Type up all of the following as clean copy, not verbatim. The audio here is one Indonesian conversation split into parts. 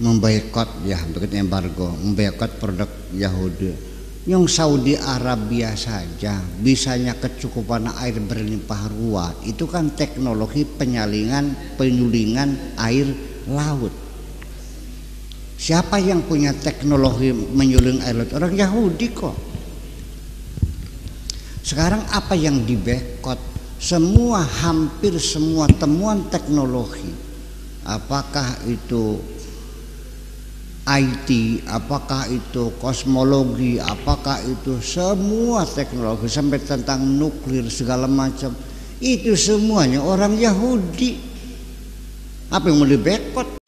memboikot ya, begitu, embargo, memboikot produk Yahudi. Yang Saudi Arabia saja bisanya kecukupan air berlimpah ruah, itu kan teknologi penyulingan air laut. Siapa yang punya teknologi menyuling air laut? Orang Yahudi kok. Sekarang apa yang dibekot? Hampir semua temuan teknologi, apakah itu IT, apakah itu kosmologi, apakah itu semua teknologi sampai tentang nuklir segala macam, itu semuanya orang Yahudi. Apa yang mau dibekot?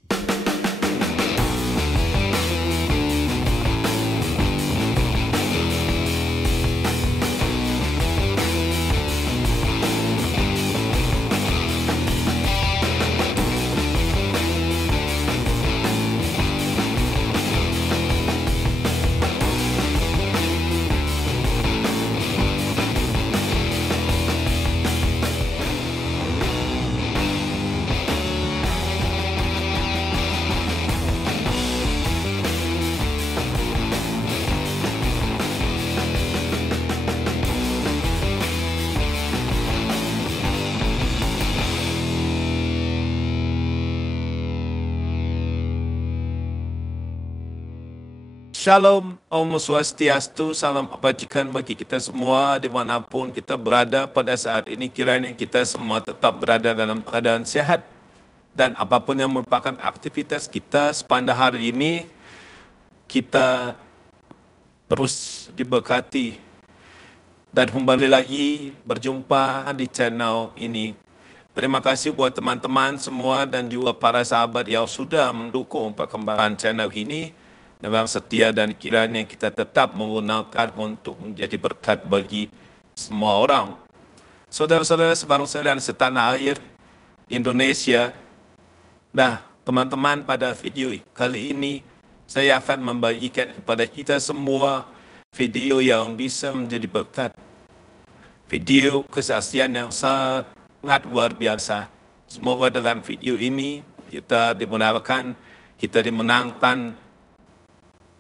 Shalom, Om Swastiastu, salam kebajikan bagi kita semua dimanapun kita berada pada saat ini. Kiranya kita semua tetap berada dalam keadaan sehat dan apapun yang merupakan aktivitas kita sepanjang hari ini, kita terus diberkati dan kembali lagi berjumpa di channel ini. Terima kasih buat teman-teman semua dan juga para sahabat yang sudah mendukung perkembangan channel ini. Memang setia dan kiranya kita tetap menggunakan untuk menjadi berkat bagi semua orang. Saudara-saudara sebangsa dan setanah air Indonesia. Nah, teman-teman, pada video kali ini saya akan membagikan kepada kita semua video yang bisa menjadi berkat. Video kesaksian yang sangat luar biasa. Semoga dalam video ini kita dimudahkan, kita dimenangkan,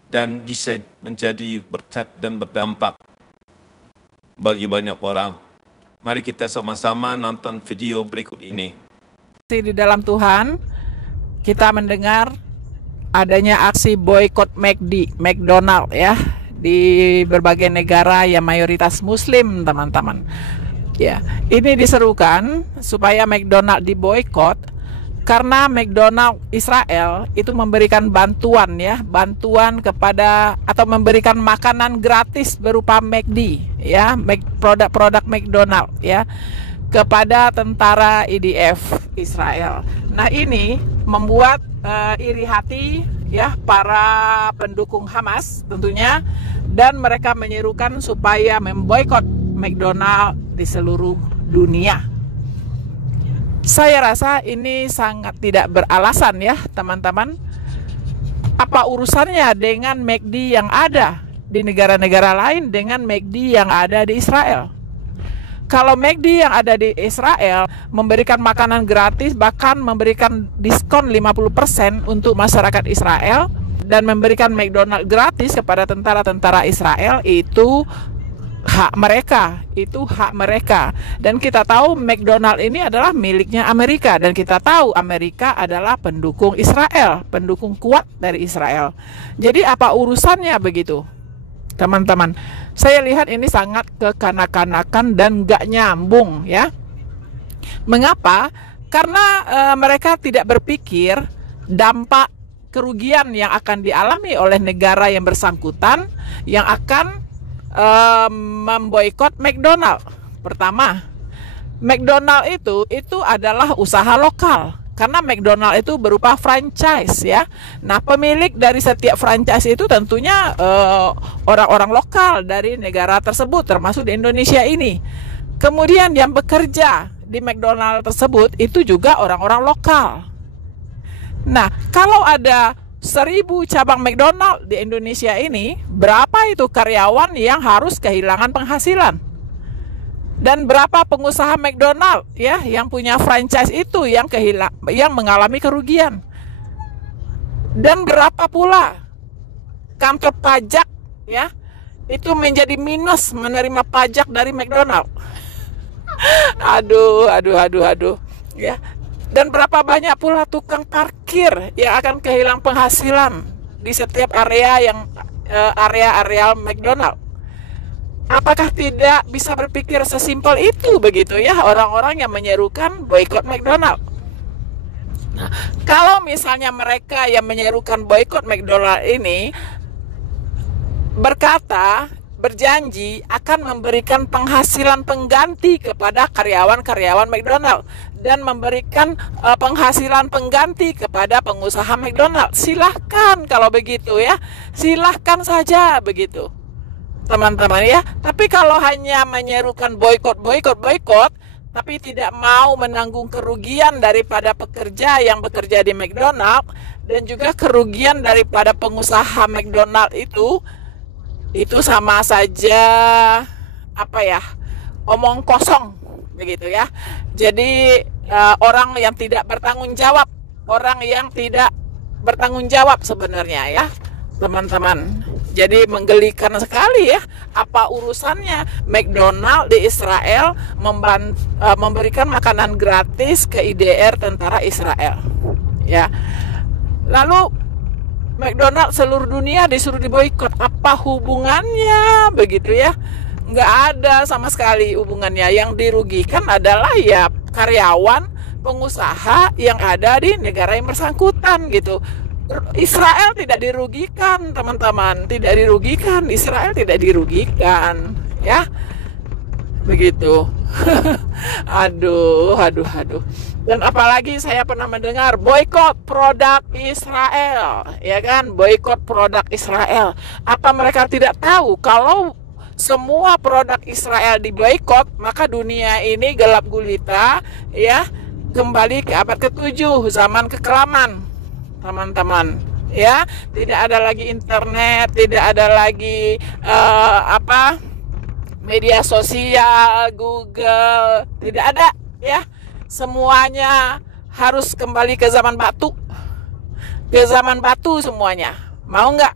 dan bisa menjadi berkat dan berdampak bagi banyak orang. Mari kita sama-sama nonton video berikut ini. Di dalam Tuhan, kita mendengar adanya aksi boykot McDonald ya di berbagai negara yang mayoritas Muslim, teman-teman. Ya, ini diserukan supaya McDonald diboykot karena McDonald Israel itu memberikan bantuan kepada atau memberikan makanan gratis berupa McD ya, produk-produk McDonald ya kepada tentara IDF Israel. Nah, ini membuat iri hati ya para pendukung Hamas tentunya, dan mereka menyerukan supaya memboikot McDonald di seluruh dunia. Saya rasa ini sangat tidak beralasan ya teman-teman. Apa urusannya dengan McD yang ada di negara-negara lain dengan McD yang ada di Israel? Kalau McD yang ada di Israel memberikan makanan gratis, bahkan memberikan diskon 50% untuk masyarakat Israel, dan memberikan McDonald gratis kepada tentara-tentara Israel, itu hak mereka, dan kita tahu McDonald ini adalah miliknya Amerika, dan kita tahu Amerika adalah pendukung Israel, pendukung kuat dari Israel. Jadi apa urusannya begitu, teman-teman? Saya lihat ini sangat kekanak-kanakan dan gak nyambung ya. Mengapa? Karena mereka tidak berpikir dampak kerugian yang akan dialami oleh negara yang bersangkutan yang akan memboikot McDonald. Pertama, McDonald itu adalah usaha lokal, karena McDonald itu berupa franchise ya. Nah, pemilik dari setiap franchise itu tentunya orang-orang lokal dari negara tersebut, termasuk di Indonesia ini. Kemudian yang bekerja di McDonald tersebut itu juga orang-orang lokal. Nah, kalau ada 1000 cabang McDonald di Indonesia ini, berapa itu karyawan yang harus kehilangan penghasilan? Dan berapa pengusaha McDonald ya yang punya franchise itu yang mengalami kerugian? Dan berapa pula kantor pajak ya itu menjadi minus menerima pajak dari McDonald. Aduh ya. Dan berapa banyak pula tukang parkir yang akan kehilangan penghasilan di setiap area area McDonald. Apakah tidak bisa berpikir sesimpel itu begitu ya orang-orang yang menyerukan boikot McDonald? Nah, kalau misalnya mereka yang menyerukan boikot McDonald ini berjanji akan memberikan penghasilan pengganti kepada karyawan-karyawan McDonald dan memberikan penghasilan pengganti kepada pengusaha McDonald, silahkan kalau begitu ya, silahkan saja begitu teman-teman ya. Tapi kalau hanya menyerukan boikot tapi tidak mau menanggung kerugian daripada pekerja yang bekerja di McDonald dan juga kerugian daripada pengusaha McDonald itu sama saja omong kosong begitu ya. Jadi orang yang tidak bertanggung jawab sebenarnya ya teman-teman. Jadi menggelikan sekali ya, apa urusannya McDonald di Israel memberikan makanan gratis ke IDR tentara Israel ya. Lalu McDonald seluruh dunia disuruh diboikot, apa hubungannya begitu ya? Nggak ada sama sekali hubungannya. Yang dirugikan adalah ya karyawan, pengusaha yang ada di negara yang bersangkutan gitu. Israel tidak dirugikan teman-teman, Israel tidak dirugikan ya begitu. aduh. Dan apalagi saya pernah mendengar boikot produk Israel ya kan, boikot produk Israel. Apa mereka tidak tahu kalau semua produk Israel diboikot maka dunia ini gelap gulita ya, kembali ke abad ke-7 zaman kekelaman teman-teman ya. Tidak ada lagi internet, tidak ada lagi media sosial, Google, tidak ada ya. Semuanya harus kembali ke zaman batu, semuanya. Mau nggak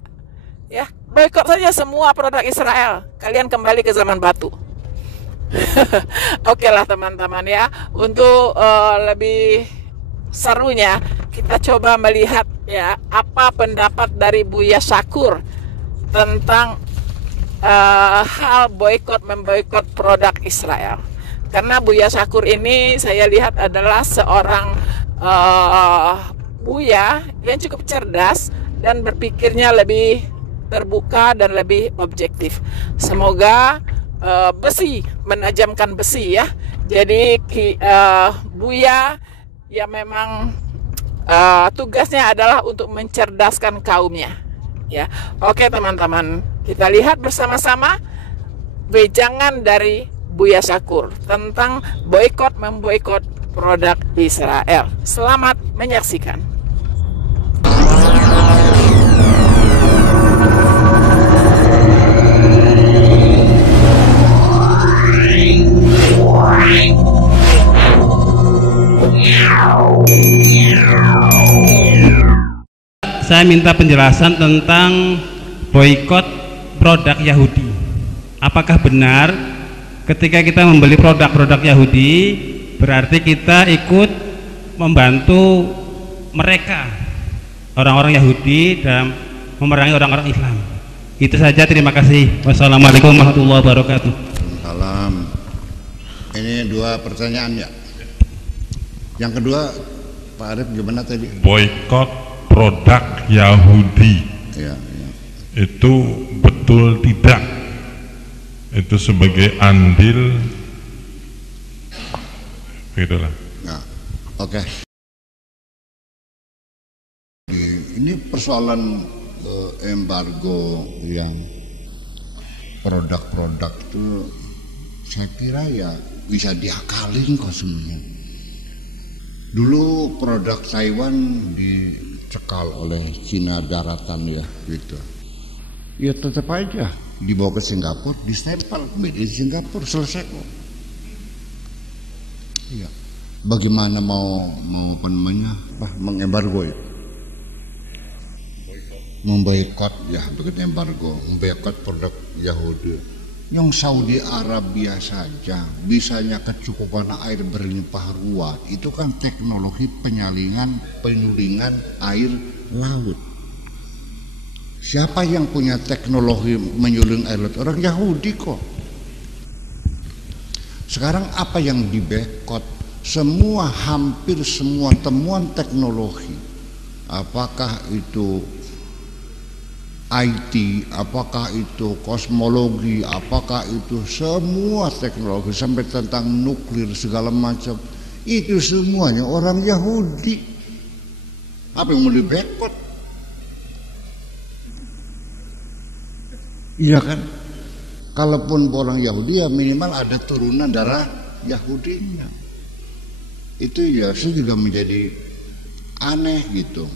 ya, boikot saja semua produk Israel, kalian kembali ke zaman batu. Oke lah teman-teman ya. Untuk lebih serunya kita coba melihat ya apa pendapat dari Buya Syakur tentang hal memboikot produk Israel. Karena Buya Syakur ini saya lihat adalah seorang Buya yang cukup cerdas dan berpikirnya lebih terbuka dan lebih objektif. Semoga menajamkan besi ya. Jadi Buya ya memang tugasnya adalah untuk mencerdaskan kaumnya ya. Oke teman-teman, kita lihat bersama-sama wejangan dari Buya Syakur tentang memboikot produk Israel. Selamat menyaksikan. Saya minta penjelasan tentang boikot produk Yahudi. Apakah benar ketika kita membeli produk-produk Yahudi berarti kita ikut membantu mereka, orang-orang Yahudi, dalam memerangi orang-orang Islam? Itu saja, terima kasih. Wassalamualaikum warahmatullahi wabarakatuh. Salam. Ini 2 pertanyaan ya. Yang kedua Pak Arif gimana tadi? Boikot produk Yahudi ya. Itu betul tidak? Itu sebagai andil gitulah. Nah, oke. Ini persoalan embargo yang produk-produk itu saya kira ya bisa diakalin kok sebenarnya. Dulu produk Taiwan dicekal oleh Cina daratan ya gitu. Ya tetap aja dibawa ke Singapura, distempel made in Singapura, selesai kok. Iya. Bagaimana mau mengembargo ya? memboikot, ya begitu embargo, memboikot produk Yahudi. Yang Saudi Arabia saja bisanya kecukupan air berlimpah ruah, itu kan teknologi penyulingan air laut. Siapa yang punya teknologi menyuling air laut? Orang Yahudi kok. Sekarang apa yang dibekot? Hampir semua temuan teknologi, apakah itu IT, apakah itu kosmologi, apakah itu semua teknologi sampai tentang nuklir segala macam, itu semuanya orang Yahudi. Apa yang mau dibekot? Iya kan? Kalaupun orang Yahudi ya minimal ada turunan darah Yahudinya. Itu ya sudah menjadi aneh gitu.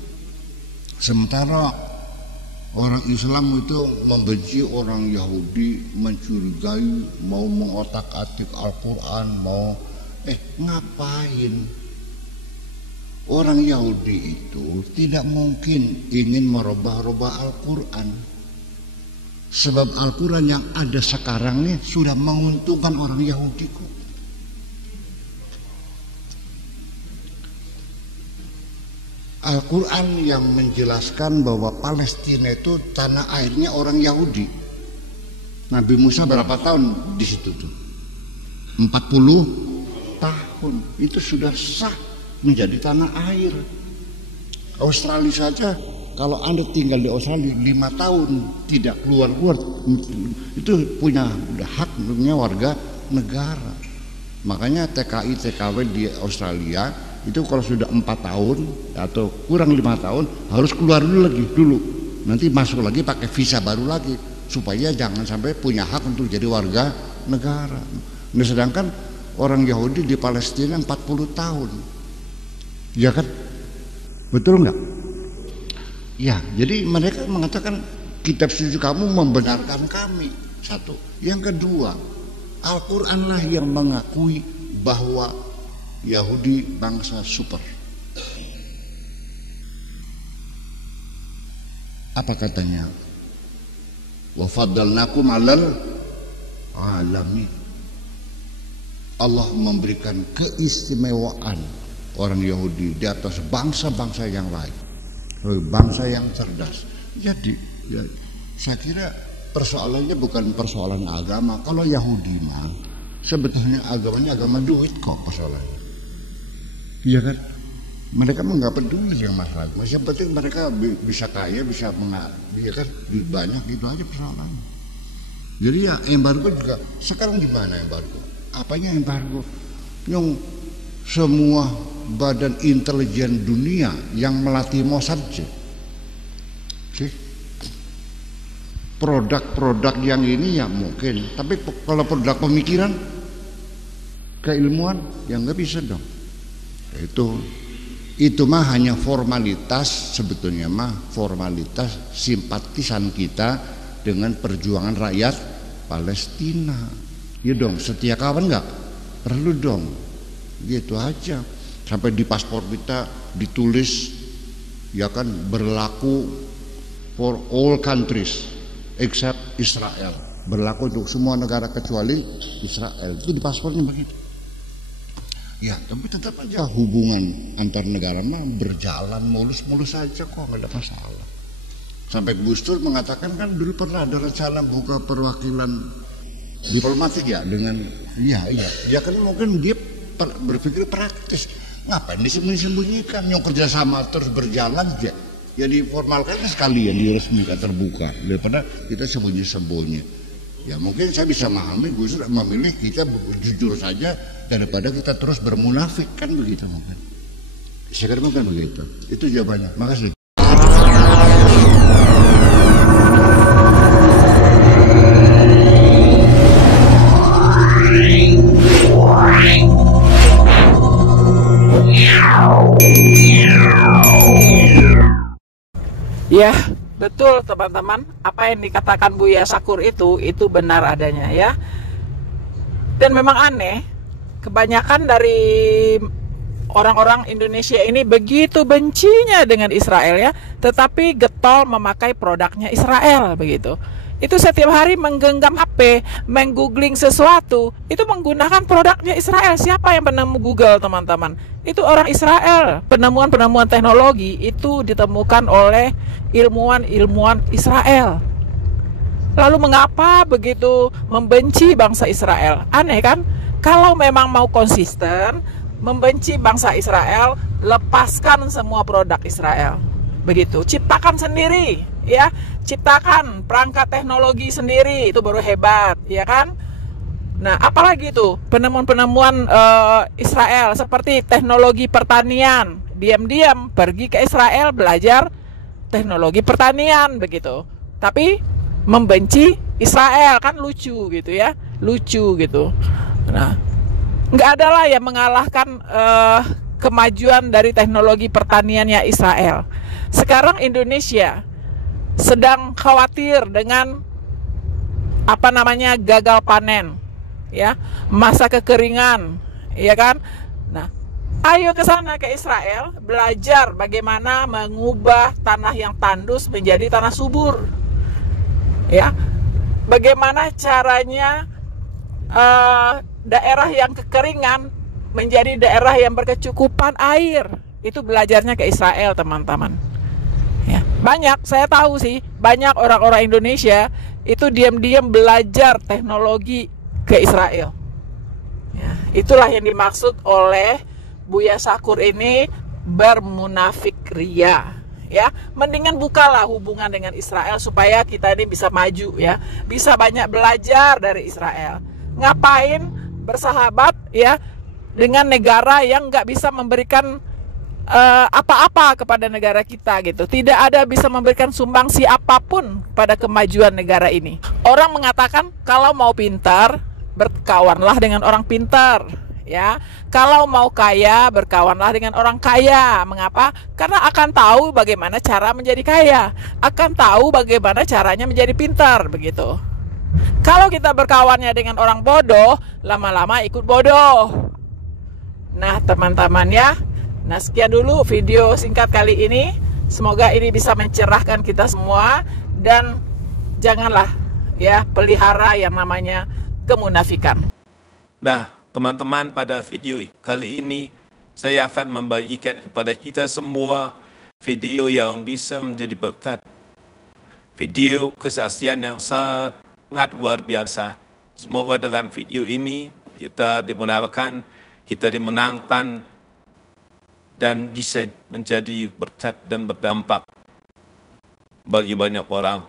Sementara orang Islam itu membenci orang Yahudi, mencurigai, mau mengotak-atik Al-Quran, mau ngapain? Orang Yahudi itu tidak mungkin ingin merubah-rubah Al-Quran. Sebab Al-Quran yang ada sekarang ini sudah menguntungkan orang Yahudi kok. Al-Quran yang menjelaskan bahwa Palestina itu tanah airnya orang Yahudi. Nabi Musa berapa tahun di situ tuh? 40 tahun. Itu sudah sah menjadi tanah air. Australia saja, kalau Anda tinggal di Australia 5 tahun tidak keluar, itu punya haknya warga negara. Makanya TKI TKW di Australia itu kalau sudah 4 tahun atau kurang 5 tahun harus keluar dulu, nanti masuk lagi pakai visa baru lagi supaya jangan sampai punya hak untuk jadi warga negara. Nah, sedangkan orang Yahudi di Palestina 40 tahun, ya kan? Betul nggak? Ya, jadi mereka mengatakan kitab suci kamu membenarkan kami. Satu, yang kedua, Al-Quran lah yang mengakui bahwa Yahudi bangsa super. Apa katanya? Wa faddalnakum 'alal 'alamin. Allah memberikan keistimewaan orang Yahudi di atas bangsa-bangsa yang lain, bangsa yang cerdas. Jadi ya, saya kira persoalannya bukan persoalan agama. Kalau Yahudi mah sebetulnya agamanya agama duit kok persoalannya. Iya kan? Mereka mah nggak peduli yang masalah. Yang penting mereka bisa kaya, bisa ya kan? Banyak itu aja persoalannya. Jadi ya embargo juga sekarang di mana embargo? Apanya embargo? Yang semua badan intelijen dunia yang melatih Mossad sih. Produk-produk yang ini ya mungkin, tapi kalau produk pemikiran, keilmuan ya nggak bisa dong. Itu mah hanya formalitas, sebetulnya mah formalitas simpatisan kita dengan perjuangan rakyat Palestina. Ya dong, setia kawan nggak? Perlu dong, gitu aja. Sampai di paspor kita ditulis ya kan berlaku for all countries except Israel, berlaku untuk semua negara kecuali Israel. Itu di paspornya begitu. Ya, tapi tetap aja hubungan antar negara mah berjalan mulus-mulus saja kok, nggak ada masalah. Sampai Gus Dur mengatakan kan dulu pernah ada rencana buka perwakilan diplomatik ya dengan ya kan mungkin dia berpikir praktis. Ngapain disembunyikan? Yang kerjasama terus berjalan ya diformalkan sekalian, diresmikan terbuka daripada kita sembunyi-sembunyi. Ya mungkin saya bisa memahami Gus Dur memilih kita jujur saja daripada kita terus bermunafik, kan begitu mungkin. Saya kira mungkin begitu. Itu jawabannya. Makasih. Ya, betul teman-teman. Apa yang dikatakan Buya Sakur itu benar adanya ya. Dan memang aneh, kebanyakan dari orang-orang Indonesia ini begitu bencinya dengan Israel ya, tetapi getol memakai produknya Israel begitu. Itu setiap hari menggenggam HP, menggoogling sesuatu, itu menggunakan produknya Israel. Siapa yang penemu Google, teman-teman? Itu orang Israel. Penemuan-penemuan teknologi itu ditemukan oleh ilmuwan-ilmuwan Israel. Lalu mengapa begitu membenci bangsa Israel? Aneh kan? Kalau memang mau konsisten membenci bangsa Israel, lepaskan semua produk Israel. Begitu, ciptakan sendiri, ya, ciptakan perangkat teknologi sendiri, itu baru hebat, ya kan? Nah, apalagi itu penemuan-penemuan Israel seperti teknologi pertanian, diam-diam pergi ke Israel belajar teknologi pertanian begitu. Tapi membenci Israel, kan lucu gitu ya, lucu gitu. Nah, nggak ada lah yang mengalahkan kemajuan dari teknologi pertaniannya Israel. Sekarang Indonesia sedang khawatir dengan gagal panen, ya, masa kekeringan, ya kan? Nah, ayo ke sana ke Israel, belajar bagaimana mengubah tanah yang tandus menjadi tanah subur, ya. Bagaimana caranya daerah yang kekeringan menjadi daerah yang berkecukupan air. Itu belajarnya ke Israel, teman-teman. Ya, banyak, saya tahu sih, banyak orang-orang Indonesia itu diam-diam belajar teknologi ke Israel. Ya, itulah yang dimaksud oleh Buya Syakur ini bermunafik ria. Ya, mendingan bukalah hubungan dengan Israel supaya kita ini bisa maju, ya, bisa banyak belajar dari Israel. Ngapain bersahabat, ya, dengan negara yang nggak bisa memberikan apa-apa kepada negara kita gitu. Tidak ada bisa memberikan sumbangsi apapun pada kemajuan negara ini. Orang mengatakan kalau mau pintar, berkawanlah dengan orang pintar, ya. Kalau mau kaya, berkawanlah dengan orang kaya. Mengapa? Karena akan tahu bagaimana cara menjadi kaya, akan tahu bagaimana caranya menjadi pintar begitu. Kalau kita berkawannya dengan orang bodoh, lama-lama ikut bodoh. Nah, teman-teman ya. Nah, sekian dulu video singkat kali ini. Semoga ini bisa mencerahkan kita semua. Dan janganlah, ya, pelihara yang namanya kemunafikan. Nah, teman-teman, pada video kali ini saya akan membagikan kepada kita semua video yang bisa menjadi berkat. Video kesaksian yang sangat luar biasa. Semoga dalam video ini kita dimudahkan, kita dimenangkan, dan bisa menjadi berkat dan berdampak bagi banyak orang.